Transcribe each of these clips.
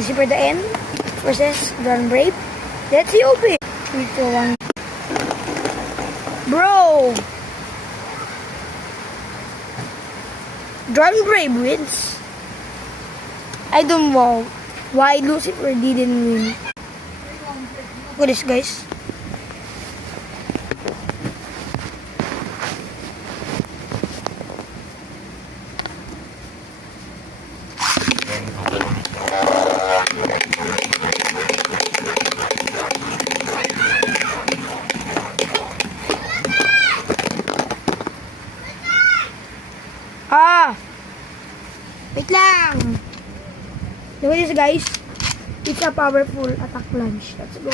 Lucifer the End versus John Brave. Let's see open. 3, 2, 1. Bro! John Brave wins. I don't know why Lucifer didn't win. Look at this, guys. Wait lang. Look at this, guys. It's a powerful attack plunge. Let's go.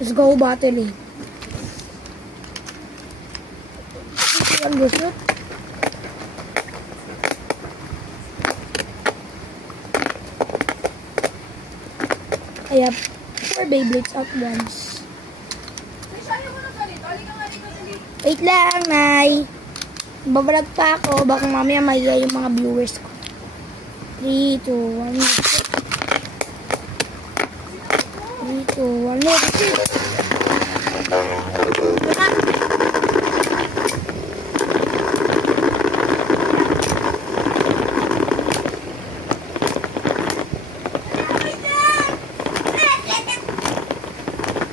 Let's go battling. One busut. I have 4 Beyblades at once. Wait lang, Nay. Babalag pa ako. Baka mamaya maya yung mga viewers ko. 3, 2, 1. 3, 2, 1. Look, that's it.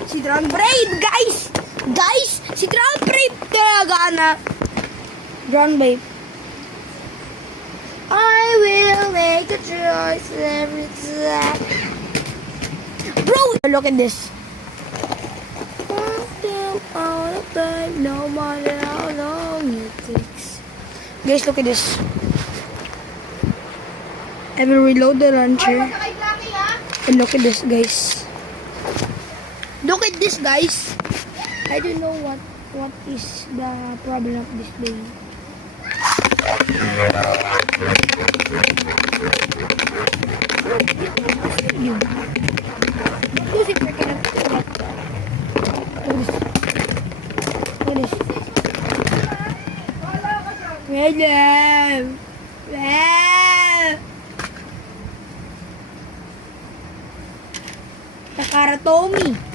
Si John Brave, guys! Guys! Si John Brave talaga na. John Brave. I will make a choice every time. Bro! Look at this. All the time, no matter how long it takes. Guys, look at this. I will reload the launcher. And look at this, guys. Look at this, guys. I don't know what is the problem of this day. Lucifer cannot do that. Look at this. Hello. Takara Tommy.